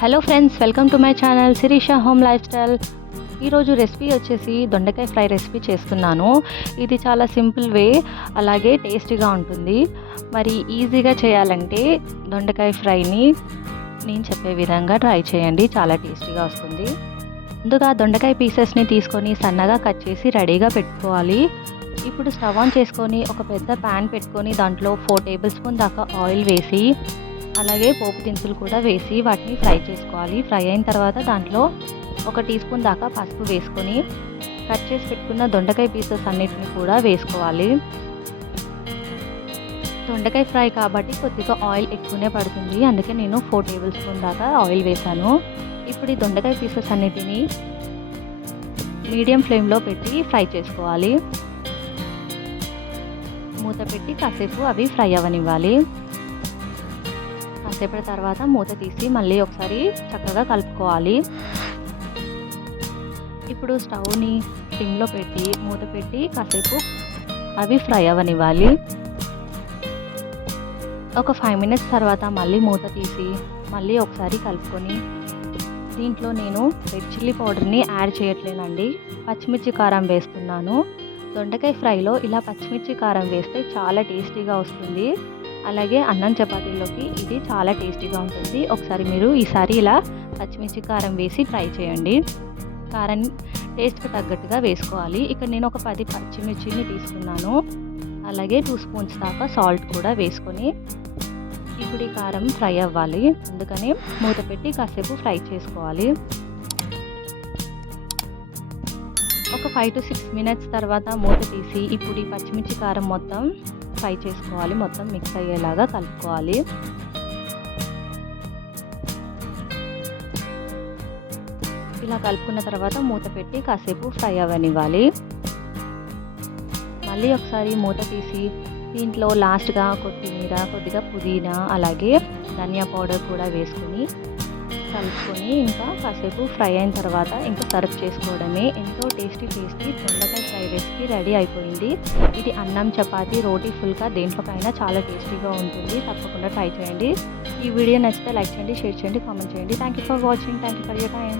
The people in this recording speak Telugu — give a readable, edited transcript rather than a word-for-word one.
Hello friends, welcome to my channel Sirisha home lifestyle. ఈరోజు రెసిపీ వచ్చేసి దొండకాయ ఫ్రై రెసిపీ చేస్తున్నాను. ఇది చాలా సింపుల్ వే, అలాగే టేస్టీగా ఉంటుంది. మరి ఈజీగా చేయాలంటే దొండకాయ ఫ్రైని నేను చెప్పే విధంగా ట్రై చేయండి, చాలా టేస్టీగా వస్తుంది. ముందుగా దొండకాయ పీసెస్ని తీసుకొని సన్నగా కట్ చేసి రెడీగా పెట్టుకోవాలి. ఇప్పుడు స్టవ్ ఆన్ చేసుకొని ఒక పెద్ద ప్యాన్ పెట్టుకొని దాంట్లో 4 టేబుల్ స్పూన్ దాకా ఆయిల్ వేసి అలాగే పోపు దినుసులు కూడా వేసి వాటిని ఫ్రై చేసుకోవాలి. ఫ్రై అయిన తర్వాత దాంట్లో 1 టీ స్పూన్ దాకా పసుపు వేసుకొని కట్ చేసి పెట్టుకున్న దొండకాయ పీసెస్ అన్నిటిని కూడా వేసుకోవాలి. దొండకాయ ఫ్రై కాబట్టి కొద్దిగా ఆయిల్ ఎక్కువనే పడుతుంది, అందుకే నేను 4 టేబుల్ స్పూన్ దాకా ఆయిల్ వేసాను. ఇప్పుడు ఈ దొండకాయ పీసెస్ అన్నిటిని మీడియం ఫ్లేమ్లో పెట్టి ఫ్రై చేసుకోవాలి. మూత పెట్టి కాసేపు అవి ఫ్రై అవ్వనివ్వాలి. కాసేపటి తర్వాత మూత తీసి మళ్ళీ ఒకసారి చక్కగా కలుపుకోవాలి. ఇప్పుడు స్టవ్ని సిమ్లో పెట్టి మూత పెట్టి కాసేపు అవి ఫ్రై అవ్వనివ్వాలి. ఒక 5 మినిట్స్ తర్వాత మళ్ళీ మూత తీసి మళ్ళీ ఒకసారి కలుపుకొని దీంట్లో నేను రెడ్ చిల్లీ పౌడర్ని యాడ్ చేయట్లేనండి, పచ్చిమిర్చి కారం వేస్తున్నాను. దొండకాయ ఫ్రైలో ఇలా పచ్చిమిర్చి కారం వేస్తే చాలా టేస్టీగా వస్తుంది. అలాగే అన్నం చపాతీలోకి ఇది చాలా టేస్టీగా ఉంటుంది. ఒకసారి మీరు ఈసారి ఇలా పచ్చిమిర్చి కారం వేసి ట్రై చేయండి. కారం టేస్ట్కి తగ్గట్టుగా వేసుకోవాలి. ఇక్కడ నేను ఒక 10 పచ్చిమిర్చిని తీసుకున్నాను. అలాగే 2 స్పూన్స్ దాకా సాల్ట్ కూడా వేసుకొని ఇప్పుడు ఈ కారం ఫ్రై అవ్వాలి, అందుకని మూత పెట్టి కాసేపు ఫ్రై చేసుకోవాలి. ఒక 5 to 6 మినిట్స్ తర్వాత మూత తీసి ఇప్పుడు ఈ పచ్చిమిర్చి కారం మొత్తం ఫ్రై చేసుకోవాలి. మొత్తం మిక్స్ అయ్యేలాగా కలుపుకోవాలి. ఇలా కలుపుకున్న తర్వాత మూత పెట్టి కాసేపు ఫ్రై అవ్వనివ్వాలి. మళ్ళీ ఒకసారి మూత తీసి దీంట్లో లాస్ట్గా కొత్తిమీర, కొద్దిగా పుదీనా, అలాగే ధనియా పౌడర్ కూడా వేసుకొని కలుపుకొని ఇంకా కాసేపు ఫ్రై అయిన తర్వాత ఇంకా సర్వ్ చేసుకోవడమే. ఎంతో టేస్టీ దొండకాయ ఫ్రై రెసిపీ రెడీ అయిపోయింది. ఇది అన్నం, చపాతీ, రోటీ, ఫుల్కా దేంట్లోకైనా చాలా టేస్టీగా ఉంటుంది. తప్పకుండా ట్రై చేయండి. ఈ వీడియో నచ్చితే లైక్ చేయండి, షేర్ చేయండి, కామెంట్ చేయండి. Thank you for watching. Thank you for your time.